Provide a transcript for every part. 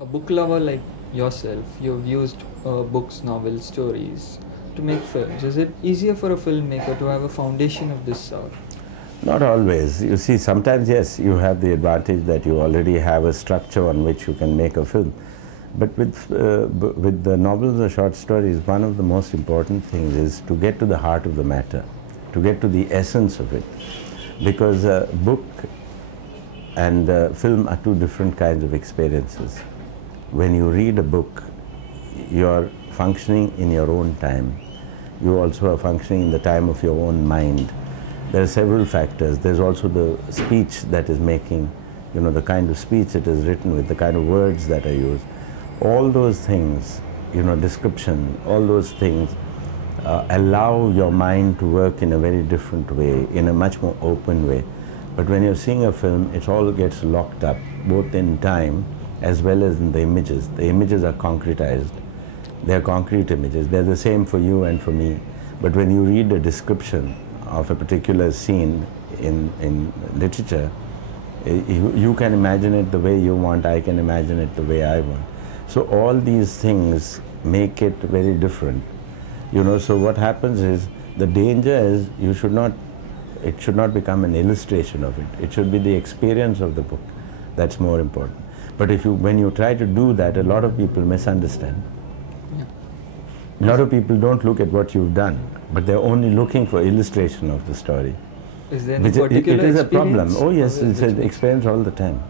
A book lover like yourself, you've used books, novels, stories to make films. Is it easier for a filmmaker to have a foundation of this sort? Not always. You see, sometimes, yes, you have the advantage that you already have a structure on which you can make a film. But with the novels or short stories, one of the most important things is to get to the heart of the matter, to get to the essence of it. Because book and film are two different kinds of experiences. When you read a book, you're functioning in your own time. You also are functioning in the time of your own mind. There are several factors. There's also the speech that is making, you know, the kind of speech it is written with, the kind of words that are used. All those things, you know, description, all those things allow your mind to work in a very different way, in a much more open way. But when you're seeing a film, it all gets locked up, both in time as well as in the images. The images are concretized. They're concrete images. They're the same for you and for me. But when you read a description of a particular scene in literature, you can imagine it the way you want, I can imagine it the way I want. So all these things make it very different. You know, so what happens is, the danger is it should not become an illustration of it. It should be the experience of the book that's more important. But when you try to do that, a lot of people misunderstand. Yeah. A lot of people don't look at what you've done, but they're only looking for illustration of the story. Is there any particular it is a experience? problem. Oh yes, it's an experience all the time.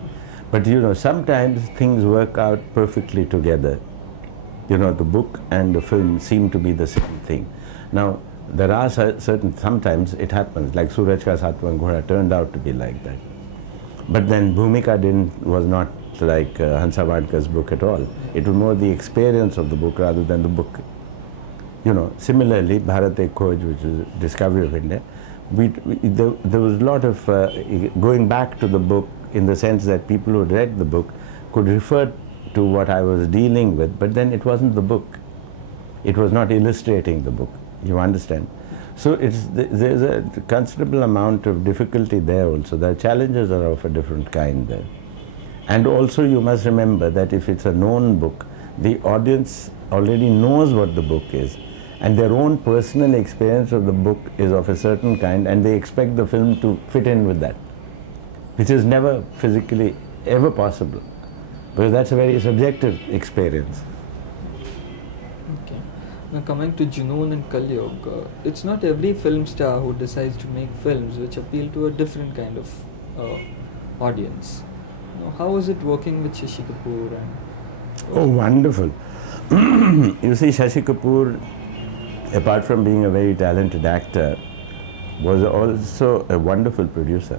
But you know, sometimes things work out perfectly together. You know, the book and the film seem to be the same thing. Now, there are sometimes it happens, like Suraj Ka Satwan Ghoda turned out to be like that. But then Bhumika was not like Hansa Vadkar's book at all. It was more the experience of the book rather than the book. You know, similarly, Bharat Ek Khoj, which is Discovery of India, there was a lot of going back to the book, in the sense that people who read the book could refer to what I was dealing with, but then it wasn't the book. It was not illustrating the book. You understand? So there's a considerable amount of difficulty there also. The challenges are of a different kind there. And also you must remember that if it's a known book, the audience already knows what the book is, and their own personal experience of the book is of a certain kind, and they expect the film to fit in with that, which is never physically ever possible, because that's a very subjective experience. Okay. Now coming to Junoon and Kalyug, it's not every film star who decides to make films which appeal to a different kind of audience. Now, how is it working with Shashi Kapoor? Oh, wonderful. You see, Shashi Kapoor, apart from being a very talented actor, was also a wonderful producer,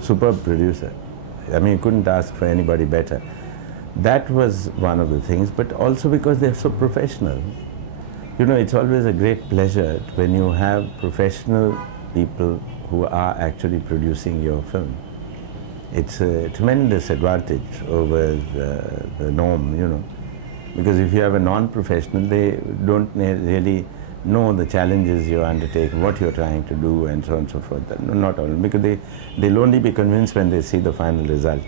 superb producer. I mean, you couldn't ask for anybody better. That was one of the things, but also because they're so professional. You know, it's always a great pleasure when you have professional people who are actually producing your film. It's a tremendous advantage over the norm, you know, because if you have a non-professional, they don't really know the challenges you're undertaking, what you're trying to do, and so on and so forth. Not all, because they'll only be convinced when they see the final result.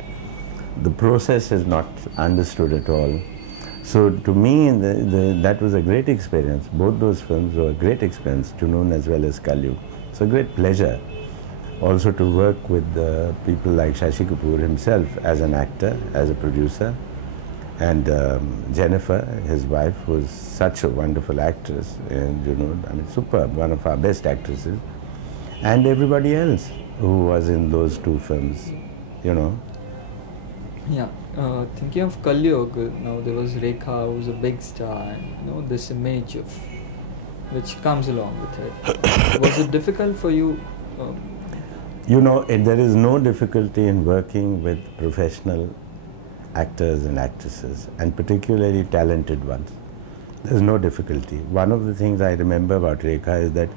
The process is not understood at all. So to me, that was a great experience. Both those films were a great experience, Junoon as well as Kalyug. It's a great pleasure also to work with people like Shashi Kapoor himself as an actor, as a producer, and Jennifer, his wife, was such a wonderful actress, and you know, I mean, superb, one of our best actresses, and everybody else who was in those two films, you know. Yeah, thinking of Kalyug, now there was Rekha, who was a big star, and you know, this image of which comes along with it. Was it difficult for you? You know, there is no difficulty in working with professional actors and actresses, and particularly talented ones. There's no difficulty. One of the things I remember about Rekha is that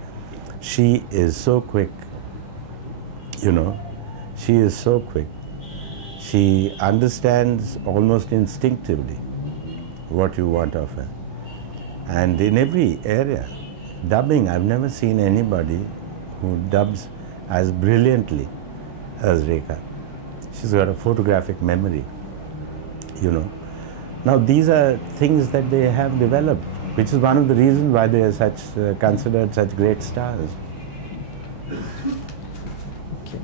she is so quick, you know, she is so quick. She understands almost instinctively what you want of her. And in every area, dubbing, I've never seen anybody who dubs as brilliantly as Rekha. She's got a photographic memory, you know. Now these are things that they have developed, which is one of the reasons why they are such considered such great stars. Okay.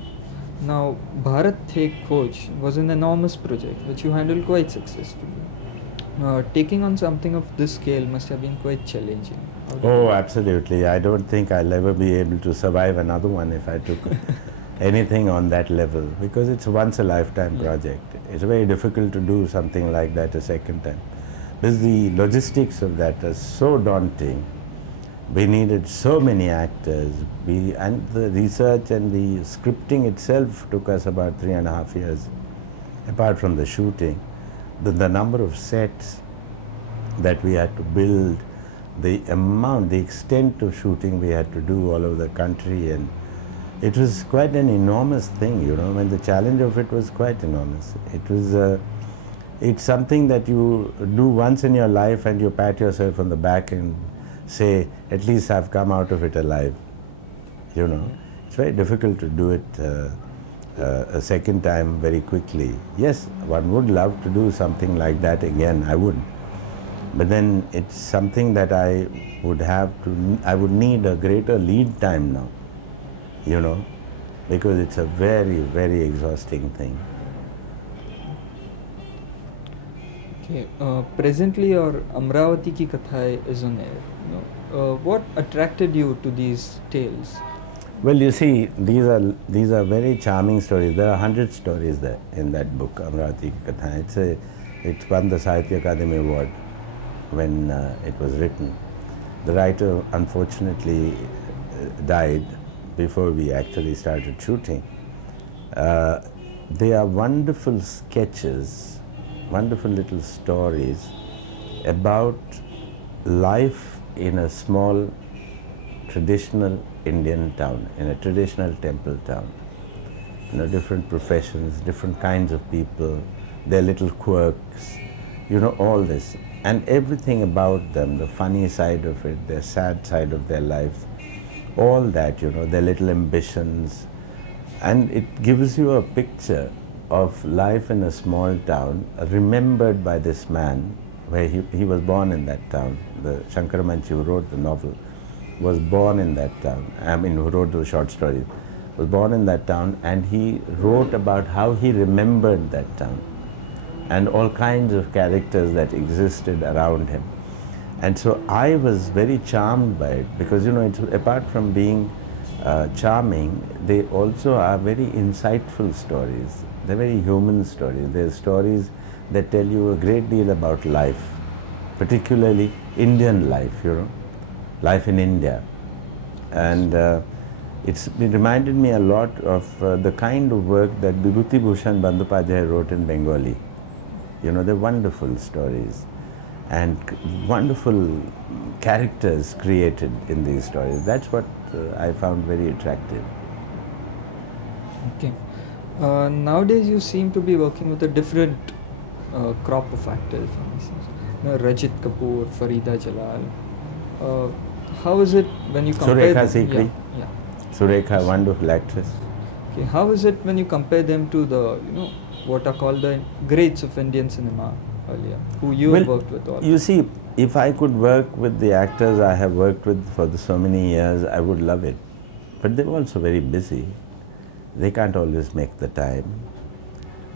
Now, Bharat The Khoj was an enormous project which you handled quite successfully. Taking on something of this scale must have been quite challenging. How did Oh, you- absolutely. I don't think I'll ever be able to survive another one if I took anything on that level, because it's a once a lifetime Yeah. project. It's very difficult to do something like that a second time, because the logistics of that are so daunting. We needed so many actors, and the research and the scripting itself took us about 3.5 years, apart from the shooting. The number of sets that we had to build, the amount, the extent of shooting we had to do all over the country, and it was quite an enormous thing, you know. And the challenge of it was quite enormous. It's something that you do once in your life, and you pat yourself on the back and say, at least I've come out of it alive, you know. It's very difficult to do it a second time very quickly. Yes, one would love to do something like that again, I would. But then it's something that I would need a greater lead time now, you know, because it's a very, very exhausting thing. Okay. Presently, your Amravati Ki Kathai is on air. What attracted you to these tales? Well, you see, these are very charming stories. There are 100 stories there in that book, Amravati Ki Katha. It won the Sahitya Akademi Award when it was written. The writer unfortunately died before we actually started shooting. They are wonderful sketches, wonderful little stories about life in a small traditional Indian town, in a traditional temple town. You know, different professions, different kinds of people, their little quirks, you know, all this. And everything about them, the funny side of it, their sad side of their life, all that, you know, their little ambitions. And it gives you a picture of life in a small town, remembered by this man, where he was born in that town. The Shankaramanchi, who wrote the novel, was born in that town. I mean, who wrote the short stories, was born in that town, and he wrote about how he remembered that town and all kinds of characters that existed around him. And so I was very charmed by it, because, you know, it's, apart from being charming, they also are very insightful stories. They're very human stories. They're stories that tell you a great deal about life, particularly Indian life, you know, life in India. And it reminded me a lot of the kind of work that Bibhuti Bhushan Bandyopadhyay wrote in Bengali. You know, they're wonderful stories and wonderful characters created in these stories. That's what I found very attractive. Okay. Nowadays, you seem to be working with a different crop of actors. For instance, Rajit Kapoor, Farida Jalal. How is it when you compare Surekha them? Sikri. Yeah. Surekha, wonderful actress. Okay. How is it when you compare them to the, you know, what are called the greats of Indian cinema earlier, who you Well, worked with all? You see, if I could work with the actors I have worked with for so many years, I would love it. But they're also very busy. They can't always make the time.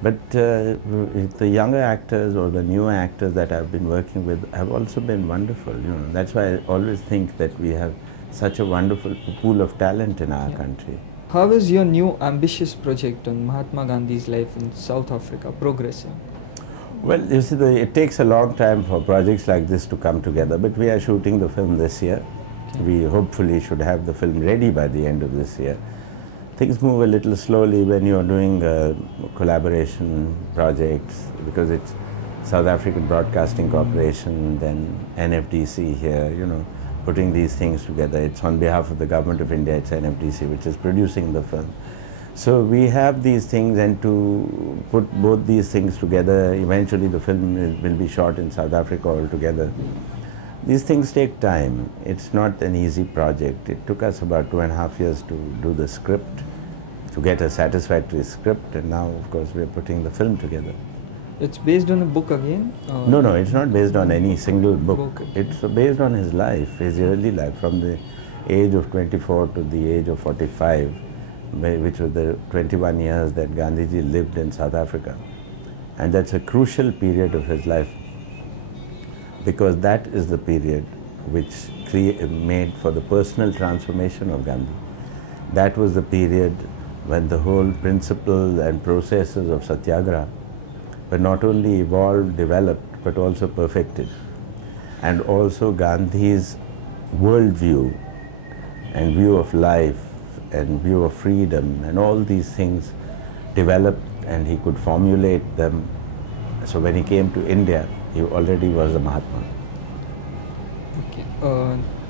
But the younger actors or the newer actors that I've been working with have also been wonderful. You know, that's why I always think that we have such a wonderful pool of talent in our country. How is your new ambitious project on Mahatma Gandhi's life in South Africa progressing? Well, you see, it takes a long time for projects like this to come together, but we are shooting the film this year. Okay. We hopefully should have the film ready by the end of this year. Things move a little slowly when you're doing collaboration projects, because it's South African Broadcasting Corporation, then NFDC here, you know, putting these things together. It's on behalf of the Government of India, it's NFDC, which is producing the film. So we have these things, and to put both these things together, eventually the film will be shot in South Africa altogether. These things take time. It's not an easy project. It took us about 2.5 years to do the script, to get a satisfactory script, and now, of course, we're putting the film together. It's based on a book again? No, it's not based on any single book. Okay. It's based on his life, his early life, from the age of 24 to the age of 45, which was the 21 years that Gandhiji lived in South Africa. And that's a crucial period of his life, because that is the period which made for the personal transformation of Gandhi. That was the period when the whole principles and processes of Satyagraha were not only evolved, developed, but also perfected. And also Gandhi's worldview and view of life and view of freedom and all these things developed, and he could formulate them. So when he came to India, he already was a Mahatma. Okay.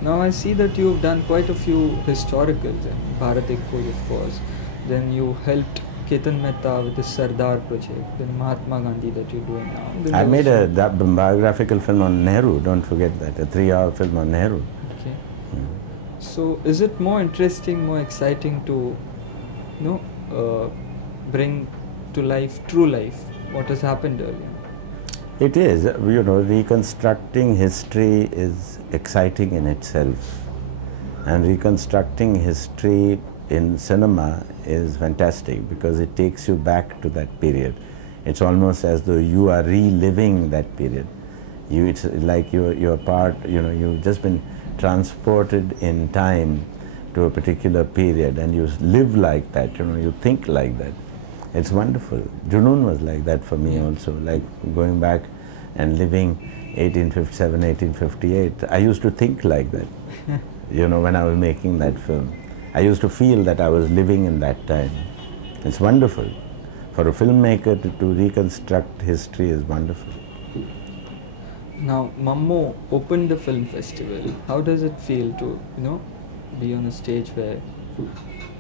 Now I see that you've done quite a few historicals, and Bharat Ek Khoj, of course. Then you helped Ketan Mehta with the Sardar project, then Mahatma Gandhi that you're doing now. Then I made a biographical film on Nehru, don't forget that, a 3-hour film on Nehru. Okay. So is it more interesting, more exciting to, bring to life, true life, what has happened earlier? It is, reconstructing history is exciting in itself, and reconstructing history in cinema is fantastic because it takes you back to that period. It's almost as though you are reliving that period. It's like you're part, you've just been transported in time to a particular period, and you live like that, you think like that. It's wonderful. Junoon was like that for me also, like going back and living 1857, 1858. I used to think like that, when I was making that film. I used to feel that I was living in that time. It's wonderful. For a filmmaker to reconstruct history is wonderful. Now, Mammo opened the film festival. How does it feel to, be on a stage where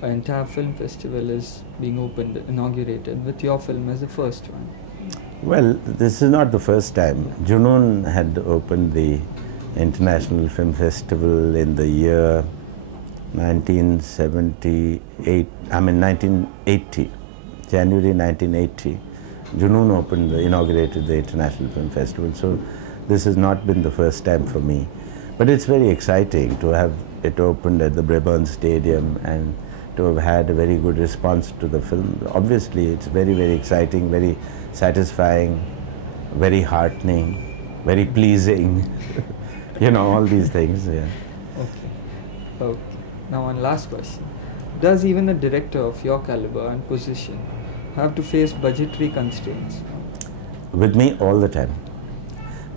an entire film festival is being opened, inaugurated, with your film as the first one? Well, this is not the first time. Junoon had opened the International Film Festival in the year 1980, January 1980. Junoon inaugurated the International Film Festival. So this has not been the first time for me. But it's very exciting to have it opened at the Brabourne Stadium and to have had a very good response to the film. Obviously, it's very, very exciting, very satisfying, very heartening, very pleasing, all these things. Yeah. Okay. Now, one last question. Does even a director of your caliber and position have to face budgetary constraints? With me, all the time.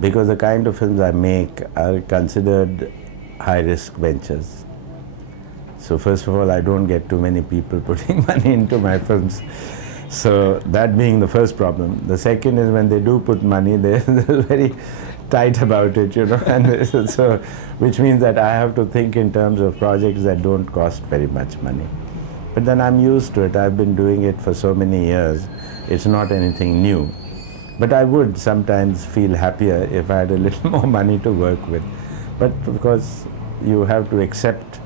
Because the kind of films I make are considered high-risk ventures. So first of all, I don't get too many people putting money into my films. So that being the first problem. The second is when they do put money, they're very tight about it, and so, which means that I have to think in terms of projects that don't cost very much money. But then I'm used to it. I've been doing it for so many years. It's not anything new. But I would sometimes feel happier if I had a little more money to work with. But because you have to accept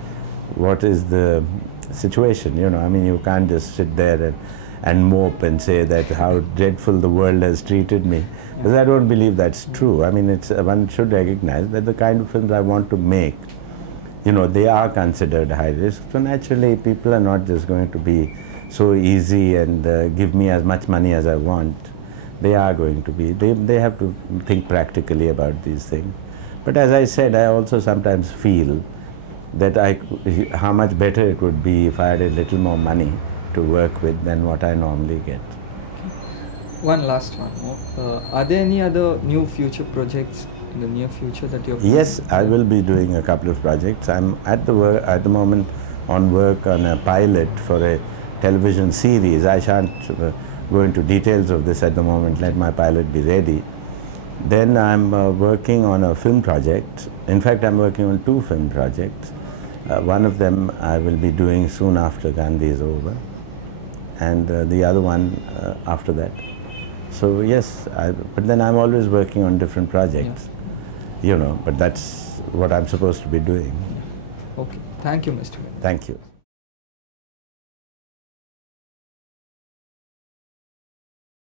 what is the situation, you can't just sit there and mope and say that how dreadful the world has treated me. Because I don't believe that's true. One should recognize that the kind of films I want to make, they are considered high risk. So naturally, people are not just going to be so easy and give me as much money as I want. They are going to be, they have to think practically about these things. But as I said, I also sometimes feel that how much better it would be if I had a little more money to work with than what I normally get. One last one more. Are there any other new future projects in the near future that you're planning? Yes, I will be doing a couple of projects. I'm at the moment on work on a pilot for a television series. I shan't go into details of this at the moment. Let my pilot be ready. Then I'm working on a film project. In fact, I'm working on 2 film projects. One of them I will be doing soon after Gandhi is over, and the other one after that. So yes, but then I'm always working on different projects, but that's what I'm supposed to be doing. Okay. Thank you, Mr. Mehta. Thank you.